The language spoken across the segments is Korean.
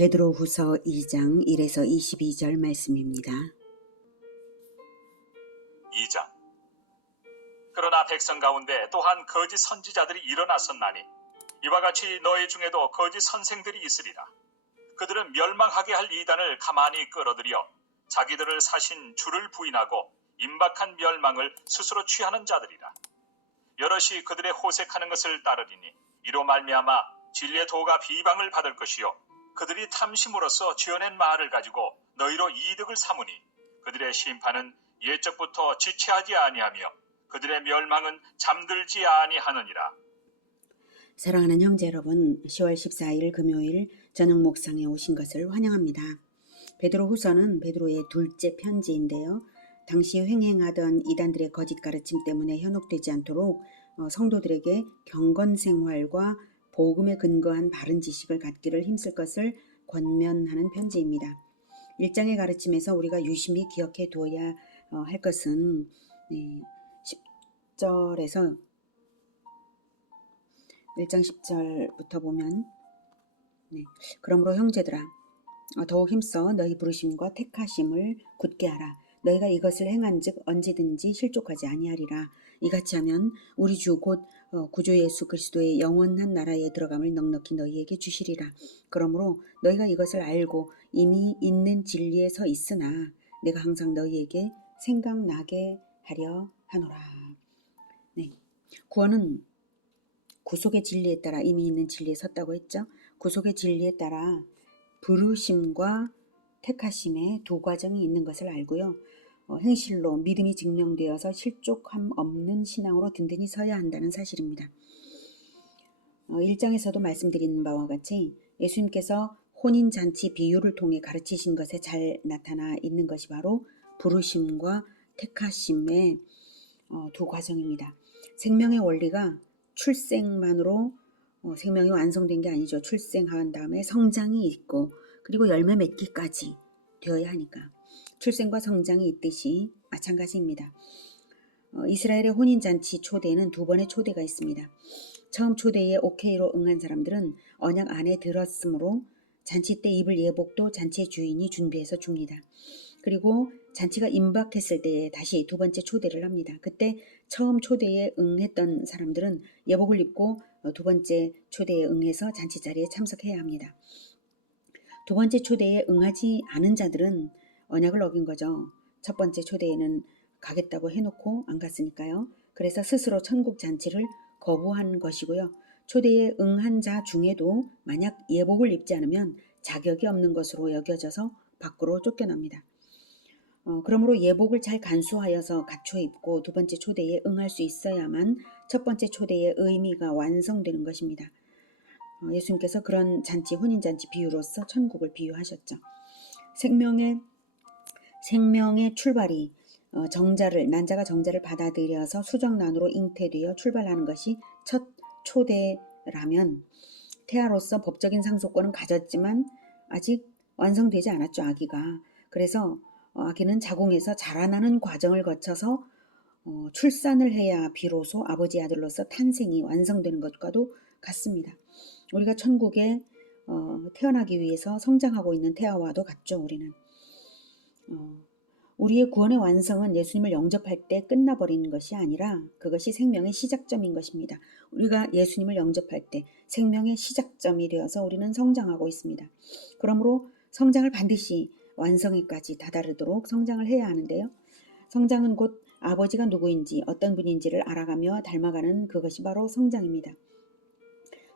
베드로후서 2장 1에서 22절 말씀입니다. 2장. 그러나 백성 가운데 또한 거짓 선지자들이 일어났었나니 이와 같이 너희 중에도 거짓 선생들이 있으리라. 그들은 멸망하게 할 이단을 가만히 끌어들여 자기들을 사신 주를 부인하고 임박한 멸망을 스스로 취하는 자들이라. 여럿이 그들의 호색하는 것을 따르리니 이로 말미암아 진리의 도가 비방을 받을 것이요 그들이 탐심으로써 지어낸 말을 가지고 너희로 이득을 삼으니 그들의 심판은 예적부터 지체하지 아니하며 그들의 멸망은 잠들지 아니하느니라. 사랑하는 형제 여러분, 10월 14일 금요일 저녁 목상에 오신 것을 환영합니다. 베드로후서는 베드로의 둘째 편지인데요. 당시 횡행하던 이단들의 거짓 가르침 때문에 현혹되지 않도록 성도들에게 경건 생활과 복음에 근거한 바른 지식을 갖기를 힘쓸 것을 권면하는 편지입니다. 1장의 가르침에서 우리가 유심히 기억해 두어야 할 것은 10절에서 1장 10절부터 보면 그러므로 형제들아 더욱 힘써 너희 부르심과 택하심을 굳게 하라. 너희가 이것을 행한즉 언제든지 실족하지 아니하리라. 이같이 하면 우리 주 곧 구주 예수 그리스도의 영원한 나라에 들어감을 넉넉히 너희에게 주시리라. 그러므로 너희가 이것을 알고 이미 있는 진리에 서 있으나 내가 항상 너희에게 생각나게 하려 하노라. 구원은 구속의 진리에 따라 이미 있는 진리에 섰다고 했죠. 구속의 진리에 따라 부르심과 택하심의 두 과정이 있는 것을 알고요. 행실로 믿음이 증명되어서 실족함 없는 신앙으로 든든히 서야 한다는 사실입니다. 1장에서도 말씀드린 바와 같이 예수님께서 혼인잔치 비유를 통해 가르치신 것에 잘 나타나 있는 것이 바로 부르심과 택하심의 두 과정입니다. 생명의 원리가 출생만으로 생명이 완성된 게 아니죠. 출생한 다음에 성장이 있고 그리고 열매 맺기까지 되어야 하니까 출생과 성장이 있듯이 마찬가지입니다. 이스라엘의 혼인잔치 초대에는 두 번의 초대가 있습니다. 처음 초대에 오케이로 응한 사람들은 언약 안에 들었으므로 잔치 때 입을 예복도 잔치의 주인이 준비해서 줍니다. 그리고 잔치가 임박했을 때에 다시 두 번째 초대를 합니다. 그때 처음 초대에 응했던 사람들은 예복을 입고 두 번째 초대에 응해서 잔치 자리에 참석해야 합니다. 두 번째 초대에 응하지 않은 자들은 언약을 어긴 거죠. 첫 번째 초대에는 가겠다고 해놓고 안 갔으니까요. 그래서 스스로 천국 잔치를 거부한 것이고요. 초대에 응한 자 중에도 만약 예복을 입지 않으면 자격이 없는 것으로 여겨져서 밖으로 쫓겨납니다. 그러므로 예복을 잘 간수하여서 갖춰 입고 두 번째 초대에 응할 수 있어야만 첫 번째 초대의 의미가 완성되는 것입니다. 예수님께서 그런 잔치, 혼인잔치 비유로서 천국을 비유하셨죠. 생명의 출발이 난자가 정자를 받아들여서 수정란으로 잉태되어 출발하는 것이 첫 초대라면 태아로서 법적인 상속권은 가졌지만 아직 완성되지 않았죠. 아기가. 그래서 아기는 자궁에서 자라나는 과정을 거쳐서 출산을 해야 비로소 아버지 아들로서 탄생이 완성되는 것과도 같습니다. 우리가 천국에 태어나기 위해서 성장하고 있는 태아와도 같죠. 우리는 우리의 구원의 완성은 예수님을 영접할 때 끝나버리는 것이 아니라 그것이 생명의 시작점인 것입니다. 우리가 예수님을 영접할 때 생명의 시작점이 되어서 우리는 성장하고 있습니다. 그러므로 성장을 반드시 완성에까지 다다르도록 성장을 해야 하는데요. 성장은 곧 아버지가 누구인지 어떤 분인지를 알아가며 닮아가는 그것이 바로 성장입니다.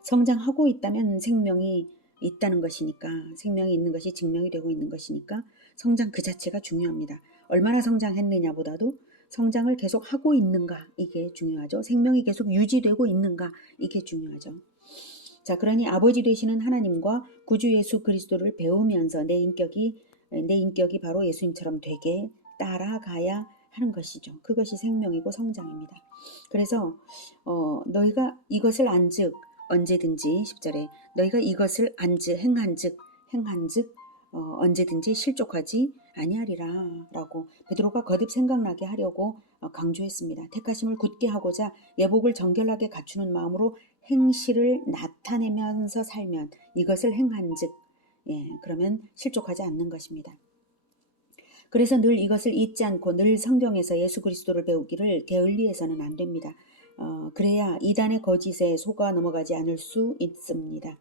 성장하고 있다면 생명이 있다는 것이니까 생명이 있는 것이 증명이 되고 있는 것이니까 성장 그 자체가 중요합니다. 얼마나 성장했느냐보다도 성장을 계속 하고 있는가 이게 중요하죠. 생명이 계속 유지되고 있는가 이게 중요하죠. 자, 그러니 아버지 되시는 하나님과 구주 예수 그리스도를 배우면서 내 인격이 바로 예수님처럼 되게 따라가야 하는 것이죠. 그것이 생명이고 성장입니다. 그래서 너희가 이것을 안즉 언제든지 10절에 너희가 이것을 안즉 행한즉 언제든지 실족하지 아니하리라 라고 베드로가 거듭 생각나게 하려고 강조했습니다. 택하심을 굳게 하고자 예복을 정결하게 갖추는 마음으로 행실을 나타내면서 살면 이것을 행한즉 그러면 실족하지 않는 것입니다. 그래서 늘 이것을 잊지 않고 늘 성경에서 예수 그리스도를 배우기를 게을리해서는 안 됩니다. 그래야 이단의 거짓에 속아 넘어가지 않을 수 있습니다.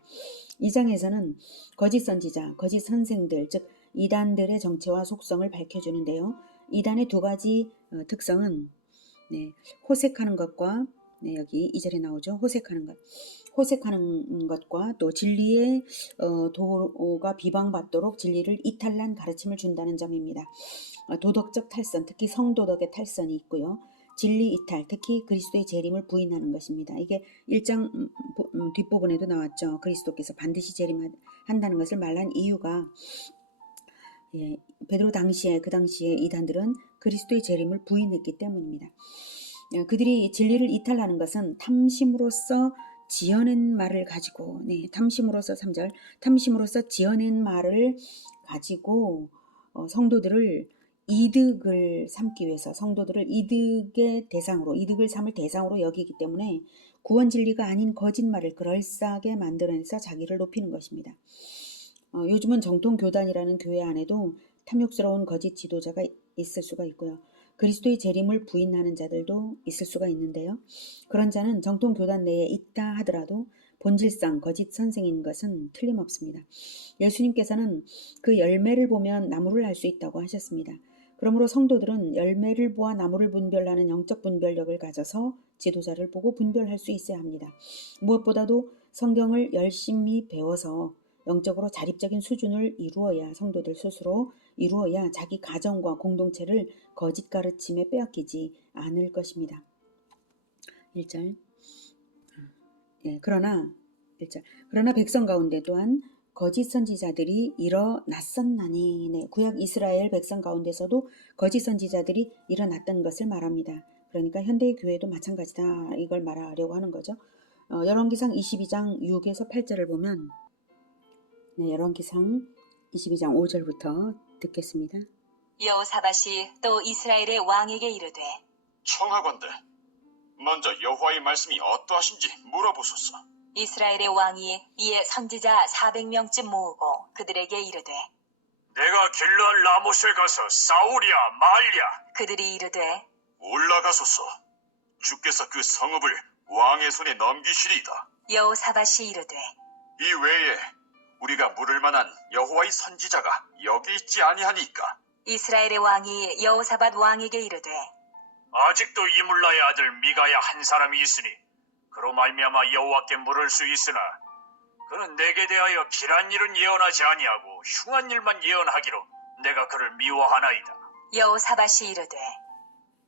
2장에서는 거짓 선지자, 거짓 선생들, 즉 이단들의 정체와 속성을 밝혀주는데요. 이단의 두 가지 특성은 호색하는 것과 여기 2절에 나오죠. 호색하는 것과 또 진리의 도가 비방받도록 진리를 이탈한 가르침을 준다는 점입니다. 도덕적 탈선, 특히 성도덕의 탈선이 있고요. 진리 이탈, 특히 그리스도의 재림을 부인하는 것입니다. 이게 1장 뒷부분에도 나왔죠. 그리스도께서 반드시 재림한다는 것을 말한 이유가 베드로 그 당시에 이단들은 그리스도의 재림을 부인했기 때문입니다. 그들이 진리를 이탈하는 것은 탐심으로써 지어낸 말을 가지고 탐심으로써 3절 탐심으로써 지어낸 말을 가지고 성도들을 이득을 삼기 위해서 성도들을 이득을 삼을 대상으로 여기기 때문에 구원 진리가 아닌 거짓말을 그럴싸하게 만들어내서 자기를 높이는 것입니다. 요즘은 정통교단이라는 교회 안에도 탐욕스러운 거짓 지도자가 있을 수가 있고요. 그리스도의 재림을 부인하는 자들도 있을 수가 있는데요. 그런 자는 정통교단 내에 있다 하더라도 본질상 거짓 선생인 것은 틀림없습니다. 예수님께서는 그 열매를 보면 나무를 알 수 있다고 하셨습니다. 그러므로 성도들은 열매를 보아 나무를 분별하는 영적 분별력을 가져서 지도자를 보고 분별할 수 있어야 합니다. 무엇보다도 성경을 열심히 배워서 영적으로 자립적인 수준을 이루어야 성도들 스스로 이루어야 자기 가정과 공동체를 거짓 가르침에 빼앗기지 않을 것입니다. 1절 그러나 백성 가운데 또한 거짓 선지자들이 일어났었나니 구약 이스라엘 백성 가운데서도 거짓 선지자들이 일어났던 것을 말합니다. 그러니까 현대의 교회도 마찬가지다 이걸 말하려고 하는 거죠. 열왕기상 22장 6에서 8절을 보면 열왕기상 22장 5절부터 듣겠습니다. 여호사밧이 또 이스라엘의 왕에게 이르되 청하건대 먼저 여호와의 말씀이 어떠하신지 물어보소서. 이스라엘의 왕이 이에 선지자 400명쯤 모으고 그들에게 이르되 내가 길르앗 라못에 가서 싸우랴 말랴. 그들이 이르되 올라가소서. 주께서 그 성읍을 왕의 손에 넘기시리이다. 여호사밧이 이르되 이 외에 우리가 물을 만한 여호와의 선지자가 여기 있지 아니하니까. 이스라엘의 왕이 여호사밧 왕에게 이르되 아직도 이물라의 아들 미가야 한 사람이 있으니 그로 말미암아 여호와께 물을 수 있으나 그는 내게 대하여 길한 일은 예언하지 아니하고 흉한 일만 예언하기로 내가 그를 미워하나이다. 여호사밧이 이르되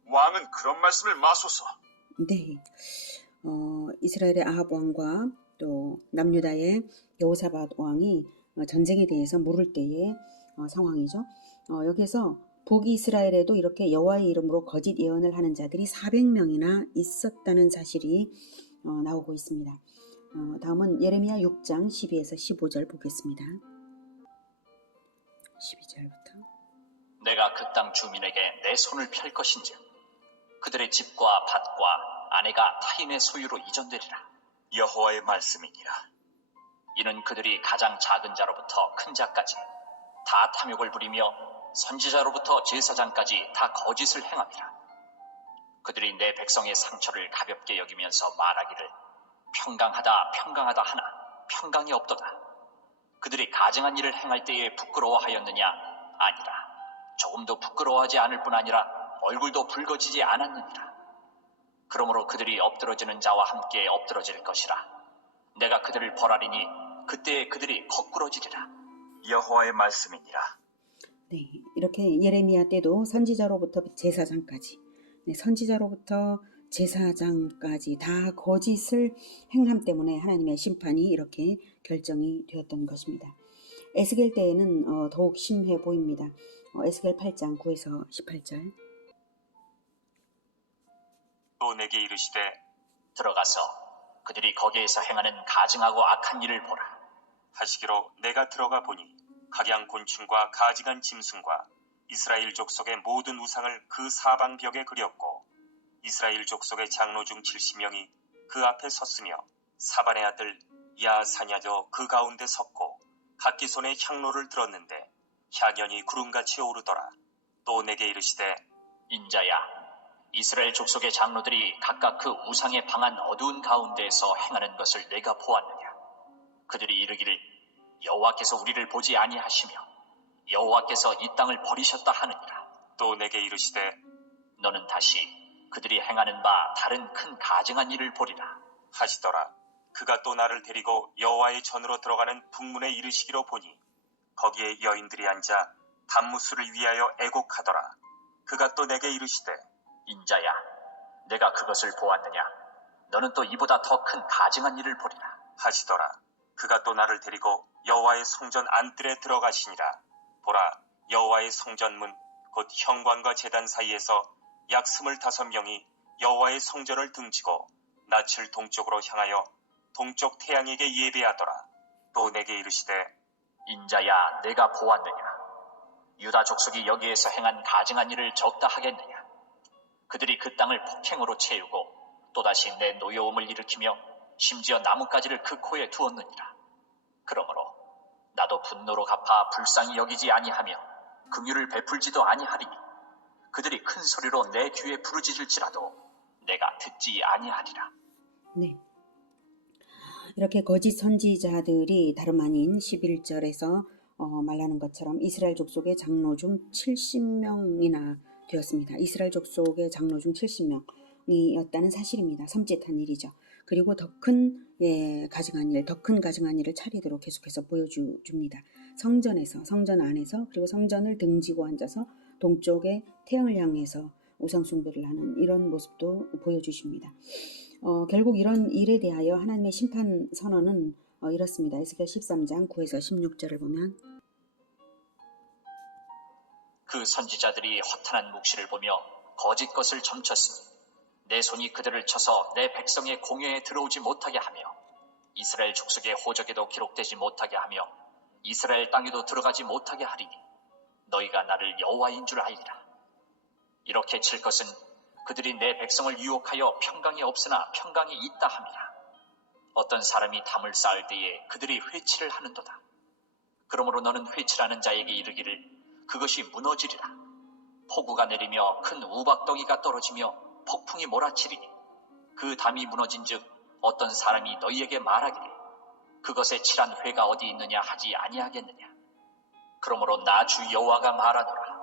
왕은 그런 말씀을 마소서. 이스라엘의 아합 왕과 또 남유다의 여호사밧 왕이 전쟁에 대해서 물을 때의 상황이죠. 여기서 북이스라엘에도 이렇게 여호와의 이름으로 거짓 예언을 하는 자들이 400명이나 있었다는 사실이 나오고 있습니다. 다음은 예레미야 6장 12에서 15절 보겠습니다. 12절부터 내가 그 땅 주민에게 내 손을 펼 것인즉 그들의 집과 밭과 아내가 타인의 소유로 이전되리라. 여호와의 말씀이니라. 이는 그들이 가장 작은 자로부터 큰 자까지 다 탐욕을 부리며 선지자로부터 제사장까지 다 거짓을 행함이라. 그들이 내 백성의 상처를 가볍게 여기면서 말하기를 평강하다 하나 평강이 없도다. 그들이 가증한 일을 행할 때에 부끄러워하였느냐? 아니라. 조금도 부끄러워하지 않을 뿐 아니라 얼굴도 붉어지지 않았느니라. 그러므로 그들이 엎드러지는 자와 함께 엎드러질 것이라. 내가 그들을 벌하리니 그때에 그들이 거꾸러지리라. 여호와의 말씀이니라. 이렇게 예레미야 때도 선지자로부터 제사장까지 다 거짓을 행함 때문에 하나님의 심판이 이렇게 결정이 되었던 것입니다. 에스겔 때에는 더욱 심해 보입니다. 에스겔 8장 9에서 18절. 또 내게 이르시되 들어가서 그들이 거기에서 행하는 가증하고 악한 일을 보라. 하시기로 내가 들어가 보니 각양 곤충과 가증한 짐승과 이스라엘 족속의 모든 우상을 그 사방벽에 그렸고 이스라엘 족속의 장로 중 70명이 그 앞에 섰으며 사반의 아들 야사냐도 그 가운데 섰고 각기 손에 향로를 들었는데 향연이 구름같이 오르더라. 또 내게 이르시되 인자야, 이스라엘 족속의 장로들이 각각 그 우상에 방한 어두운 가운데에서 행하는 것을 내가 보았느냐. 그들이 이르기를 여호와께서 우리를 보지 아니하시며 여호와께서 이 땅을 버리셨다 하느니라. 또 내게 이르시되 너는 다시 그들이 행하는 바 다른 큰 가증한 일을 보리라 하시더라. 그가 또 나를 데리고 여호와의 전으로 들어가는 북문에 이르시기로 보니 거기에 여인들이 앉아 단무술을 위하여 애곡하더라. 그가 또 내게 이르시되 인자야, 내가 그것을 보았느냐. 너는 또 이보다 더 큰 가증한 일을 보리라. 하시더라. 그가 또 나를 데리고 여호와의 성전 안뜰에 들어가시니라. 보라, 여호와의 성전문 곧 현관과 제단 사이에서 약 25명이 여호와의 성전을 등지고 낯을 동쪽으로 향하여 동쪽 태양에게 예배하더라. 또 내게 이르시되 인자야, 내가 보았느냐. 유다 족속이 여기에서 행한 가증한 일을 적다 하겠느냐. 그들이 그 땅을 폭행으로 채우고 또다시 내 노여움을 일으키며 심지어 나뭇가지를 그 코에 두었느니라. 그러므로 나도 분노로 갚아 불쌍히 여기지 아니하며 긍휼을 베풀지도 아니하리니 그들이 큰 소리로 내 귀에 부르짖을지라도 내가 듣지 아니하리라. 네. 이렇게 거짓 선지자들이 다름 아닌 11절에서 말하는 것처럼 이스라엘 족속의 장로 중 70명이나 되었습니다. 이스라엘 족속의 장로 중 70명이었다는 사실입니다. 섬찟한 일이죠. 그리고 더 큰 가증한 일, 더 큰 가증한 일을 차리도록 계속해서 보여줍니다. 성전 안에서 그리고 성전을 등지고 앉아서 동쪽의 태양을 향해서 우상숭배를 하는 이런 모습도 보여주십니다. 결국 이런 일에 대하여 하나님의 심판 선언은 이렇습니다. 에스겔 13장 9에서 16절을 보면 그 선지자들이 허탄한 묵시를 보며 거짓 것을 점쳤으니 내 손이 그들을 쳐서 내 백성의 공회에 들어오지 못하게 하며 이스라엘 족속의 호적에도 기록되지 못하게 하며 이스라엘 땅에도 들어가지 못하게 하리니 너희가 나를 여호와인 줄 알리라. 이렇게 칠 것은 그들이 내 백성을 유혹하여 평강이 없으나 평강이 있다 함이라. 어떤 사람이 담을 쌓을 때에 그들이 회치를 하는도다. 그러므로 너는 회치라는 자에게 이르기를 그것이 무너지리라. 폭우가 내리며 큰 우박덩이가 떨어지며 폭풍이 몰아치리니 그 담이 무너진즉 어떤 사람이 너희에게 말하기를 그것에 칠한 회가 어디 있느냐 하지 아니하겠느냐. 그러므로 나 주 여호와가 말하노라.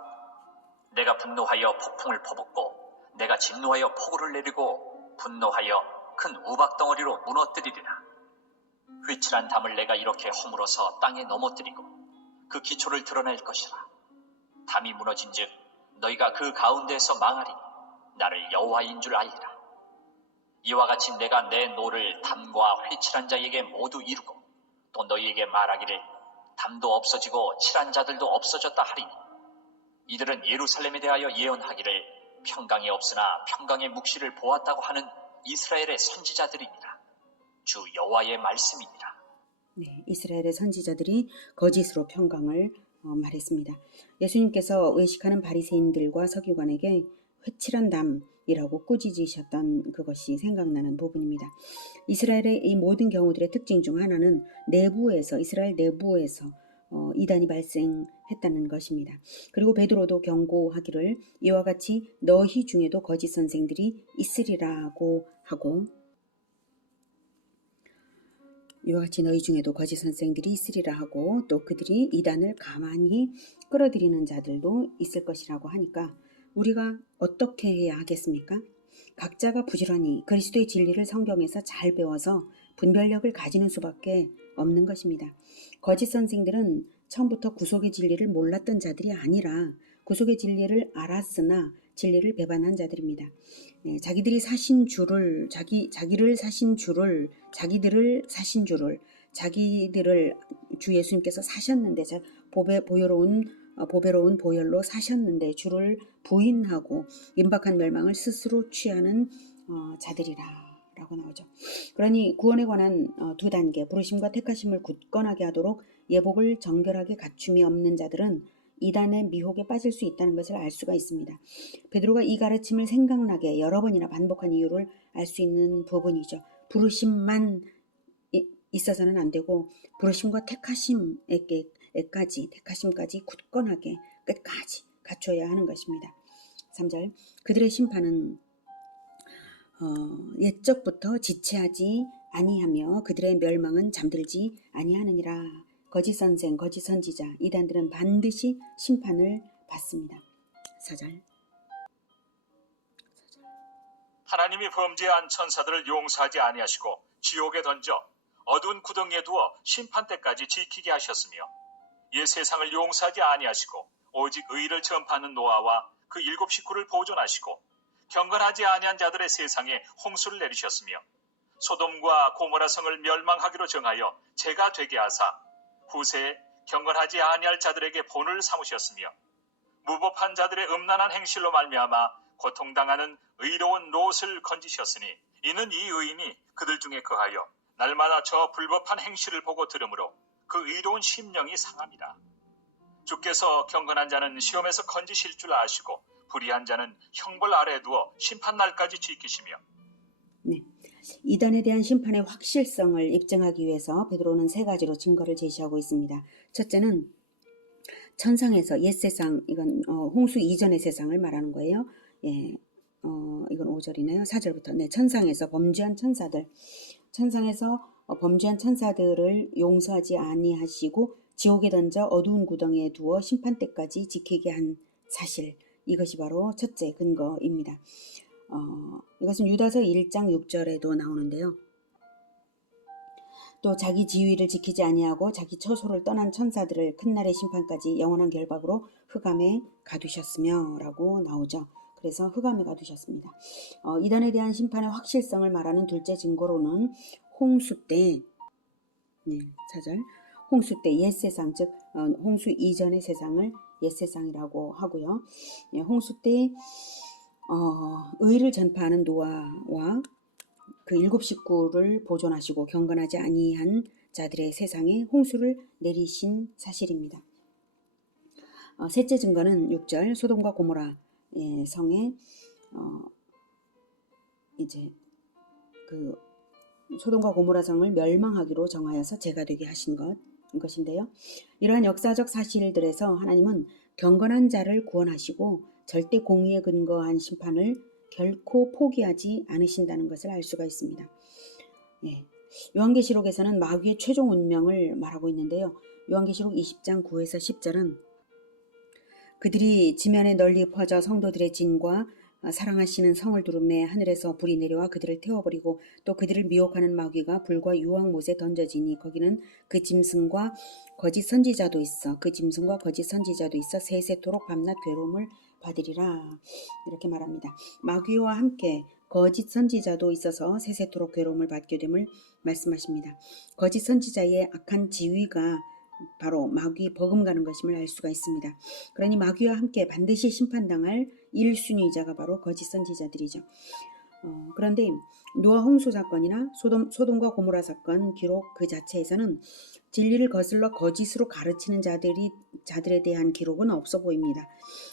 내가 분노하여 폭풍을 퍼붓고 내가 진노하여 폭우를 내리고 분노하여 큰 우박덩어리로 무너뜨리리라. 회칠한 담을 내가 이렇게 허물어서 땅에 넘어뜨리고 그 기초를 드러낼 것이라. 담이 무너진즉 너희가 그 가운데에서 망하리니 나를 여호와인 줄 알리라. 이와 같이 내가 내 노를 담과 회칠한 자에게 모두 이루고 또 너희에게 말하기를 담도 없어지고 칠한 자들도 없어졌다 하리니 이들은 예루살렘에 대하여 예언하기를 평강이 없으나 평강의 묵시를 보았다고 하는 이스라엘의 선지자들이니라. 주 여호와의 말씀이니라. 네, 이스라엘의 선지자들이 거짓으로 평강을 말했습니다. 예수님께서 외식하는 바리새인들과 서기관에게 회칠한 담이라고 꾸짖으셨던 그것이 생각나는 부분입니다. 이스라엘의 이 모든 경우들의 특징 중 하나는 이스라엘 내부에서 이단이 발생했다는 것입니다. 그리고 베드로도 경고하기를 이와 같이 너희 중에도 거짓 선생들이 있으리라고 하고 또 그들이 이단을 가만히 끌어들이는 자들도 있을 것이라고 하니까 우리가 어떻게 해야 하겠습니까? 각자가 부지런히 그리스도의 진리를 성경에서 잘 배워서 분별력을 가지는 수밖에 없는 것입니다. 거짓 선생들은 처음부터 구속의 진리를 몰랐던 자들이 아니라 구속의 진리를 알았으나 진리를 배반한 자들입니다. 네, 자기들을 사신 줄을 주 예수님께서 사셨는데 보배로운 보혈로 사셨는데 주를 부인하고 임박한 멸망을 스스로 취하는 자들이라고 나오죠. 그러니 구원에 관한 두 단계, 부르심과 택하심을 굳건하게 하도록 예복을 정결하게 갖춤이 없는 자들은 이단의 미혹에 빠질 수 있다는 것을 알 수가 있습니다. 베드로가 이 가르침을 생각나게 여러 번이나 반복한 이유를 알 수 있는 부분이죠. 부르심만 있어서는 안 되고 부르심과 택하심까지 굳건하게 끝까지 갖춰야 하는 것입니다. 3절 그들의 심판은 옛적부터 지체하지 아니하며 그들의 멸망은 잠들지 아니하느니라. 거짓 선생, 거짓 선지자, 이단들은 반드시 심판을 받습니다. 4절 하나님이 범죄한 천사들을 용서하지 아니하시고 지옥에 던져 어두운 구덩이에 두어 심판 때까지 지키게 하셨으며 이 세상을 용서하지 아니하시고 오직 의를 전파하는 노아와 그 7 식구를 보존하시고 경건하지 아니한 자들의 세상에 홍수를 내리셨으며 소돔과 고모라 성을 멸망하기로 정하여 재가 되게 하사 후세에 경건하지 아니할 자들에게 본을 삼으셨으며 무법한 자들의 음란한 행실로 말미암아 고통당하는 의로운 롯을 건지셨으니 이는 이 의인이 그들 중에 거하여 날마다 저 불법한 행실을 보고 들으므로 그 의로운 심령이 상합니다. 주께서 경건한 자는 시험에서 건지실 줄 아시고 불의한 자는 형벌 아래에 두어 심판날까지 지키시며. 네. 이단에 대한 심판의 확실성을 입증하기 위해서 베드로는 3가지로 증거를 제시하고 있습니다. 첫째는 천상에서 옛세상, 이건 홍수 이전의 세상을 말하는 거예요. 예, 이건 5절이네요. 4절부터. 네, 천상에서 범죄한 천사들을 용서하지 아니하시고 지옥에 던져 어두운 구덩이에 두어 심판 때까지 지키게 한 사실, 이것이 바로 첫째 근거입니다. 이것은 유다서 1장 6절에도 나오는데요. 또 자기 지위를 지키지 아니하고 자기 처소를 떠난 천사들을 큰날의 심판까지 영원한 결박으로 흑암에 가두셨으며 라고 나오죠. 그래서 흑암에 가두셨습니다. 이단에 대한 심판의 확실성을 말하는 둘째 증거로는 홍수 때, 네, 4절, 홍수 때 옛세상, 즉 홍수 이전의 세상을 옛세상이라고 하고요. 예, 홍수 때 의를 전파하는 노아와 그 7 식구를 보존하시고 경건하지 아니한 자들의 세상에 홍수를 내리신 사실입니다. 셋째 증거는 6절 소돔과 고모라 성에 이제 그 소돔과 고모라 성을 멸망하기로 정하여서 재가 되게 하신 것인데요. 이러한 역사적 사실들에서 하나님은 경건한 자를 구원하시고 절대 공의에 근거한 심판을 결코 포기하지 않으신다는 것을 알 수가 있습니다. 예. 요한계시록에서는 마귀의 최종 운명을 말하고 있는데요. 요한계시록 20장 9에서 10절은 그들이 지면에 널리 퍼져 성도들의 진과 사랑하시는 성을 두르매 하늘에서 불이 내려와 그들을 태워버리고 또 그들을 미혹하는 마귀가 불과 유황못에 던져지니 거기는 그 짐승과 거짓 선지자도 있어 세세토록 밤낮 괴로움을 받으리라. 이렇게 말합니다. 마귀와 함께 거짓 선지자도 있어서 세세토록 괴로움을 받게 됨을 말씀하십니다. 거짓 선지자의 악한 지위가 바로 마귀 버금가는 것임을 알 수가 있습니다. 그러니 마귀와 함께 반드시 심판당할 1순위자가 바로 거짓 선지자들이죠. 그런데 노아 홍수 사건이나 소돔과 고모라 사건 기록 그 자체에서는 진리를 거슬러 거짓으로 가르치는 자들에 대한 기록은 없어 보입니다.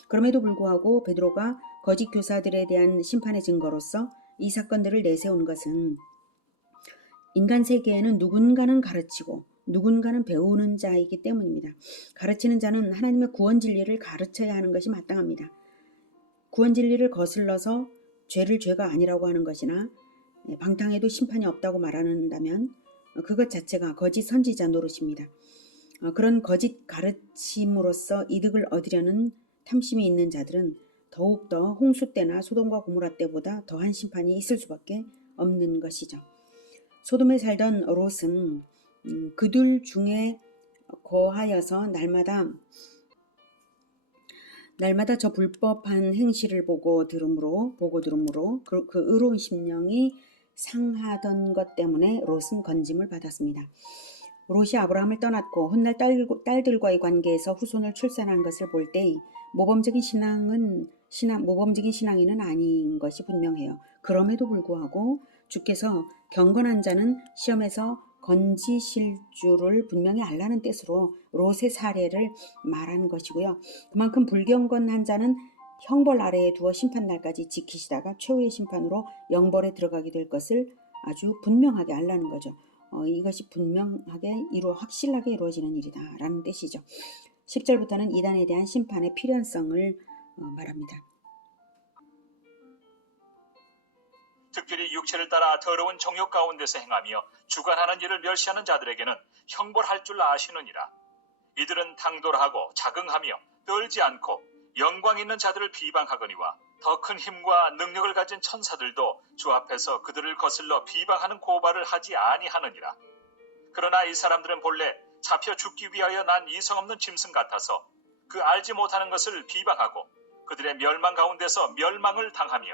그럼에도 불구하고 베드로가 거짓 교사들에 대한 심판의 증거로서 이 사건들을 내세운 것은 인간 세계에는 누군가는 가르치고 누군가는 배우는 자이기 때문입니다. 가르치는 자는 하나님의 구원 진리를 가르쳐야 하는 것이 마땅합니다. 구원 진리를 거슬러서 죄를 죄가 아니라고 하는 것이나 방탕해도 심판이 없다고 말한다면 그것 자체가 거짓 선지자 노릇입니다. 그런 거짓 가르침으로써 이득을 얻으려는 탐심이 있는 자들은 더욱더 홍수 때나 소돔과 고모라 때보다 더한 심판이 있을 수밖에 없는 것이죠. 소돔에 살던 롯은 그들 중에 거하여서 날마다 저 불법한 행실을 보고 들으므로 그 의로운 심령이 상하던 것 때문에 롯은 건짐을 받았습니다. 롯이 아브라함을 떠났고 훗날 딸들과의 관계에서 후손을 출산한 것을 볼 때 모범적인 신앙인은 아닌 것이 분명해요. 그럼에도 불구하고 주께서 경건한 자는 시험에서 건지실 줄을 분명히 알라는 뜻으로 롯의 사례를 말한 것이고요. 그만큼 불경건한 자는 형벌 아래에 두어 심판날까지 지키시다가 최후의 심판으로 영벌에 들어가게 될 것을 아주 분명하게 알라는 거죠. 이것이 분명하게 확실하게 이루어지는 일이다라는 뜻이죠. 10절부터는 이단에 대한 심판의 필연성을 말합니다. 특별히 육체를 따라 더러운 정욕 가운데서 행하며 주관하는 일을 멸시하는 자들에게는 형벌할 줄 아시느니라. 이들은 당돌하고 자긍하며 떨지 않고 영광 있는 자들을 비방하거니와 더 큰 힘과 능력을 가진 천사들도 주 앞에서 그들을 거슬러 비방하는 고발을 하지 아니하느니라. 그러나 이 사람들은 본래 잡혀 죽기 위하여 난 이성 없는 짐승 같아서 그 알지 못하는 것을 비방하고 그들의 멸망 가운데서 멸망을 당하며.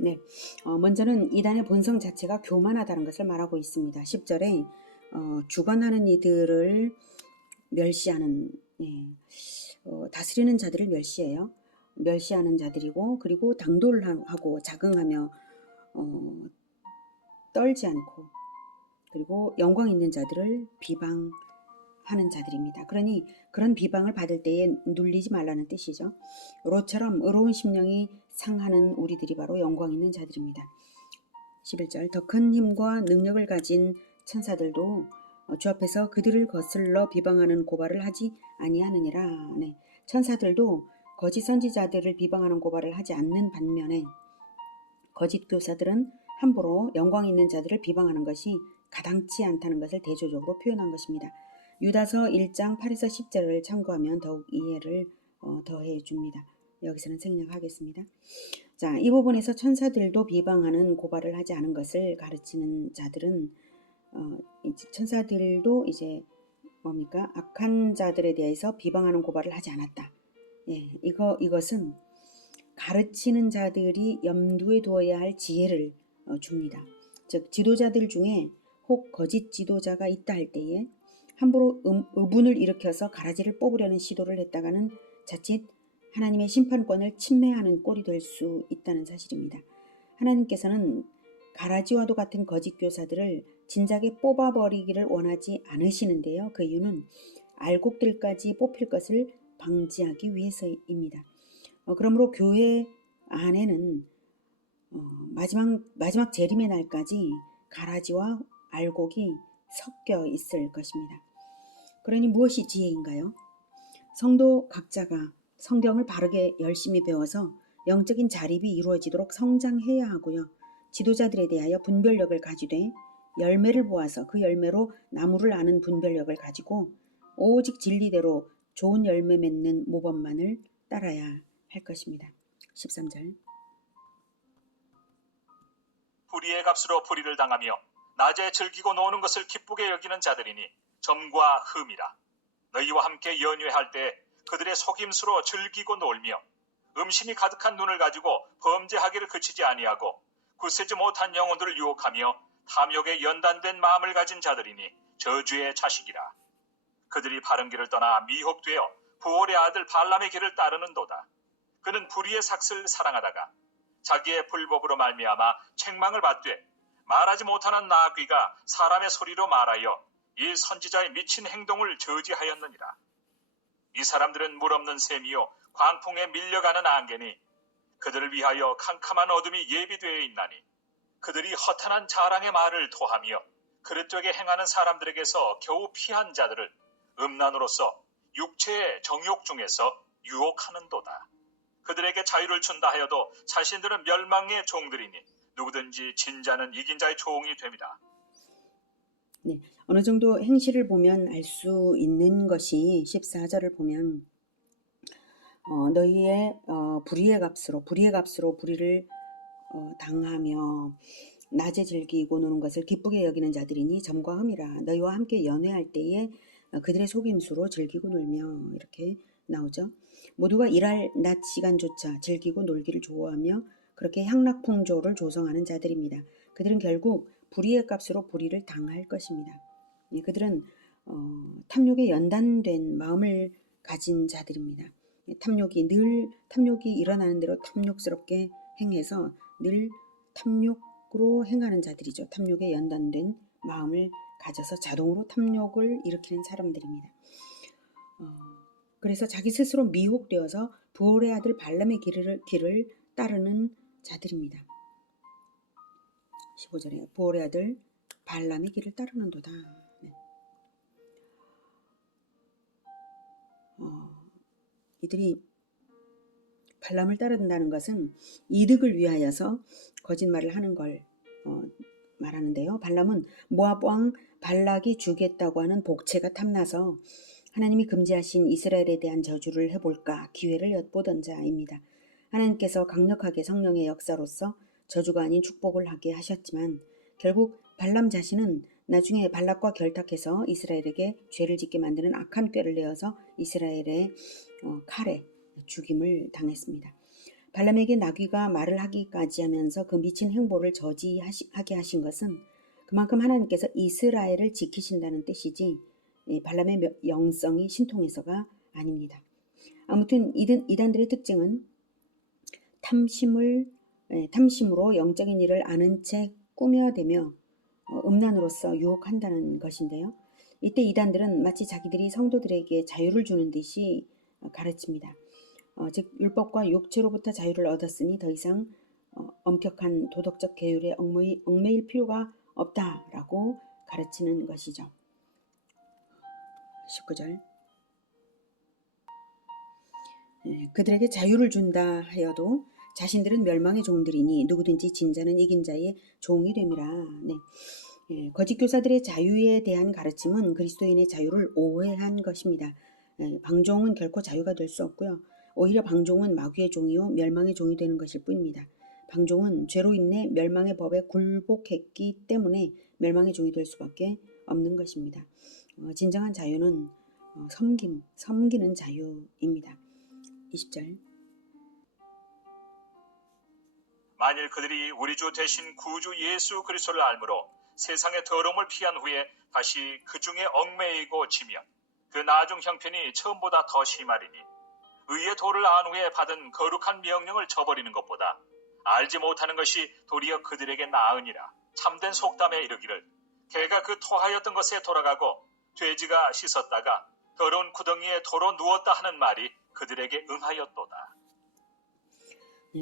네, 먼저는 이단의 본성 자체가 교만하다는 것을 말하고 있습니다. 10절에 주관하는 이들을 멸시하는, 다스리는 자들을 멸시하는 자들이고, 그리고 당돌하고 자긍하며 떨지 않고, 그리고 영광 있는 자들을 비방하는 자들입니다. 그러니 그런 비방을 받을 때에 눌리지 말라는 뜻이죠. 롯처럼 의로운 심령이 상하는 우리들이 바로 영광 있는 자들입니다. 11절, 더 큰 힘과 능력을 가진 천사들도 주 앞에서 그들을 거슬러 비방하는 고발을 하지 아니하느니라. 네, 천사들도 거짓 선지자들을 비방하는 고발을 하지 않는 반면에 거짓 교사들은 함부로 영광 있는 자들을 비방하는 것이 가당치 않다는 것을 대조적으로 표현한 것입니다. 유다서 1장 8에서 10절을 참고하면 더욱 이해를 더해 줍니다. 여기서는 생략하겠습니다. 자, 이 부분에서 천사들도 비방하는 고발을 하지 않은 것을 가르치는 자들은 천사들도 이제 뭡니까? 악한 자들에 대해서 비방하는 고발을 하지 않았다. 예, 이것은 가르치는 자들이 염두에 두어야 할 지혜를 줍니다. 즉 지도자들 중에 혹 거짓 지도자가 있다 할 때에 함부로 의분을 일으켜서 가라지를 뽑으려는 시도를 했다가는 자칫 하나님의 심판권을 침해하는 꼴이 될 수 있다는 사실입니다. 하나님께서는 가라지와도 같은 거짓 교사들을 진작에 뽑아버리기를 원하지 않으시는데요. 그 이유는 알곡들까지 뽑힐 것을 방지하기 위해서입니다. 그러므로 교회 안에는 마지막 재림의 날까지 가라지와 알곡이 섞여 있을 것입니다. 그러니 무엇이 지혜인가요? 성도 각자가 성경을 바르게 열심히 배워서 영적인 자립이 이루어지도록 성장해야 하고요. 지도자들에 대하여 분별력을 가지되 열매를 보아서 그 열매로 나무를 아는 분별력을 가지고 오직 진리대로 좋은 열매 맺는 모범만을 따라야 할 것입니다. 13절, 불의의 값으로 불의를 당하며 낮에 즐기고 노는 것을 기쁘게 여기는 자들이니 점과 흠이라. 너희와 함께 연회할 때 그들의 속임수로 즐기고 놀며 음심이 가득한 눈을 가지고 범죄하기를 그치지 아니하고 굳세지 못한 영혼들을 유혹하며 탐욕에 연단된 마음을 가진 자들이니 저주의 자식이라. 그들이 바른 길을 떠나 미혹되어 부올의 아들 발람의 길을 따르는도다. 그는 불의의 삭슬 사랑하다가 자기의 불법으로 말미암아 책망을 받되 말하지 못하는 나귀가 사람의 소리로 말하여 이 선지자의 미친 행동을 저지하였느니라. 이 사람들은 물 없는 샘이요 광풍에 밀려가는 안개니 그들을 위하여 캄캄한 어둠이 예비되어 있나니 그들이 허탄한 자랑의 말을 토하며 그릇되게 행하는 사람들에게서 겨우 피한 자들을 음란으로서 육체의 정욕 중에서 유혹하는도다. 그들에게 자유를 준다 하여도 자신들은 멸망의 종들이니 누구든지 진 자는 이긴 자의 종이 됩니다. 네, 어느 정도 행실을 보면 알 수 있는 것이 14절을 보면 너희의 불의의 값으로 불의를 당하며 낮에 즐기고 노는 것을 기쁘게 여기는 자들이니 점과 흠이라. 너희와 함께 연회할 때에 그들의 속임수로 즐기고 놀며 이렇게 나오죠. 모두가 일할 낮 시간조차 즐기고 놀기를 좋아하며 그렇게 향락풍조를 조성하는 자들입니다. 그들은 결국 불의의 값으로 불의를 당할 것입니다. 그들은 탐욕에 연단된 마음을 가진 자들입니다. 탐욕이 일어나는 대로 탐욕스럽게 행해서 늘 탐욕으로 행하는 자들이죠. 탐욕에 연단된 마음을 가져서 자동으로 탐욕을 일으키는 사람들입니다. 그래서 자기 스스로 미혹되어서 부올의 아들 발람의 길을 따르는 자들입니다. 15절에 부올의 아들 발람의 길을 따르는도다. 네. 이들이 발람을 따른다는 것은 이득을 위하여서 거짓말을 하는 걸 말하는데요. 발람은 모압 왕 발락이 주겠다고 하는 복채가 탐나서 하나님이 금지하신 이스라엘에 대한 저주를 해볼까 기회를 엿보던 자입니다. 하나님께서 강력하게 성령의 역사로서 저주가 아닌 축복을 하게 하셨지만 결국 발람 자신은 나중에 발락과 결탁해서 이스라엘에게 죄를 짓게 만드는 악한 꾀를 내어서 이스라엘의 칼에 죽임을 당했습니다. 발람에게 나귀가 말을 하기까지 하면서 그 미친 행보를 저지하게 하신 것은 그만큼 하나님께서 이스라엘을 지키신다는 뜻이지 발람의 영성이 신통해서가 아닙니다. 아무튼 이단들의 특징은 탐심으로 영적인 일을 아는 채 꾸며대며 음란으로서 유혹한다는 것인데요. 이때 이단들은 마치 자기들이 성도들에게 자유를 주는 듯이 가르칩니다. 즉 율법과 육체로부터 자유를 얻었으니 더 이상 엄격한 도덕적 계율에 얽매일 필요가 없다라고 가르치는 것이죠. 19절 그들에게 자유를 준다 하여도 자신들은 멸망의 종들이니 누구든지 진 자는 이긴 자의 종이 됨이라. 거짓 교사들의 자유에 대한 가르침은 그리스도인의 자유를 오해한 것입니다. 방종은 결코 자유가 될 수 없고요. 오히려 방종은 마귀의 종이요 멸망의 종이 되는 것일 뿐입니다. 방종은 죄로 인해 멸망의 법에 굴복했기 때문에 멸망의 종이 될 수밖에 없는 것입니다. 진정한 자유는 섬기는 자유입니다. 20절 만일 그들이 우리 주 대신 구주 예수 그리스도를 알므로 세상의 더러움을 피한 후에 다시 그 중에 얽매이고 지면 그 나중 형편이 처음보다 더 심하리니 의의 도를 안 후에 받은 거룩한 명령을 저버리는 것보다 알지 못하는 것이 도리어 그들에게 나으니라. 참된 속담에 이르기를 개가 그 토하였던 것에 돌아가고 돼지가 씻었다가 더러운 구덩이에 도로 누웠다 하는 말이 그들에게 응하였도다.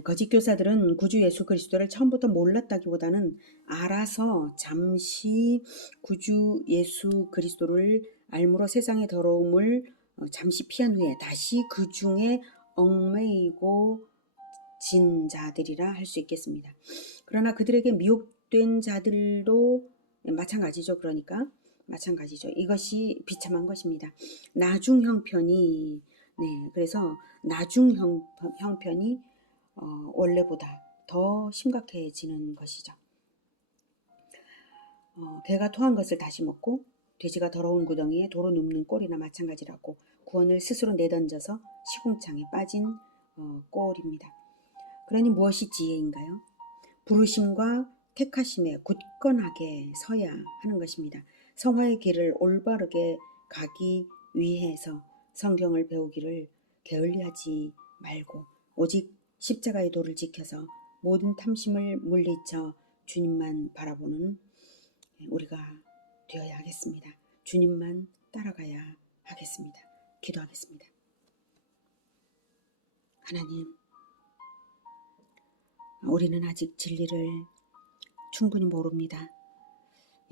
거짓 교사들은 구주 예수 그리스도를 처음부터 몰랐다기보다는 알아서 잠시 구주 예수 그리스도를 알므로 세상의 더러움을 잠시 피한 후에 다시 그 중에 얽매이고 진 자들이라 할 수 있겠습니다. 그러나 그들에게 미혹된 자들도 마찬가지죠. 마찬가지죠. 이것이 비참한 것입니다. 나중 형편이 그래서 나중 형편이 원래보다 더 심각해지는 것이죠. 개가 토한 것을 다시 먹고 돼지가 더러운 구덩이에 도로 눕는 꼴이나 마찬가지라고 구원을 스스로 내던져서 시궁창에 빠진 꼴입니다. 그러니 무엇이 지혜인가요? 부르심과 택하심에 굳건하게 서야 하는 것입니다. 성화의 길을 올바르게 가기 위해서 성경을 배우기를 게을리하지 말고 오직 십자가의 도를 지켜서 모든 탐심을 물리쳐 주님만 바라보는 우리가 되어야 하겠습니다. 주님만 따라가야 하겠습니다. 기도하겠습니다. 하나님, 우리는 아직 진리를 충분히 모릅니다.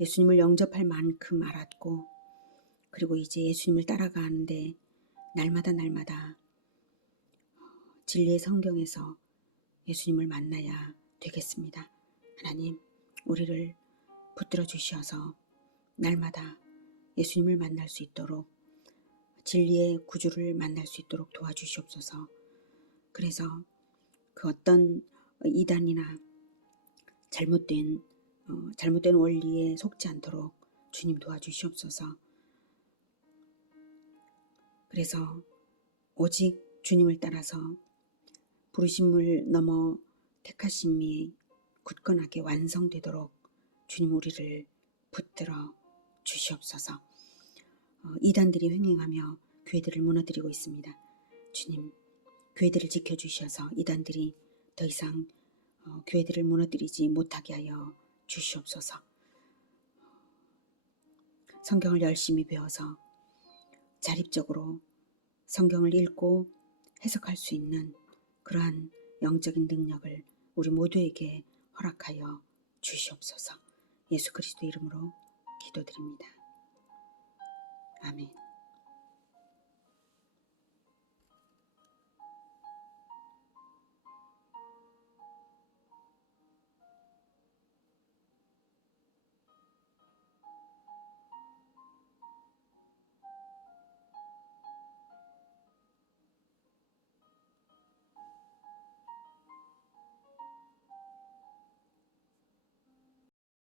예수님을 영접할 만큼 알았고 그리고 이제 예수님을 따라가는데 날마다 진리의 성경에서 예수님을 만나야 되겠습니다. 하나님, 우리를 붙들어 주시어서 날마다 예수님을 만날 수 있도록 진리의 구주를 만날 수 있도록 도와주시옵소서. 그래서 그 어떤 이단이나 잘못된 원리에 속지 않도록 주님 도와주시옵소서. 그래서 오직 주님을 따라서 부르심을 넘어 택하심이 굳건하게 완성되도록 주님 우리를 붙들어 주시옵소서. 이단들이 횡행하며 교회들을 무너뜨리고 있습니다. 주님, 교회들을 지켜주셔서 이단들이 더 이상 교회들을 무너뜨리지 못하게 하여 주시옵소서. 성경을 열심히 배워서 자립적으로 성경을 읽고 해석할 수 있는 그러한 영적인 능력을 우리 모두에게 허락하여 주시옵소서. 예수 그리스도 이름으로 기도드립니다. 아멘.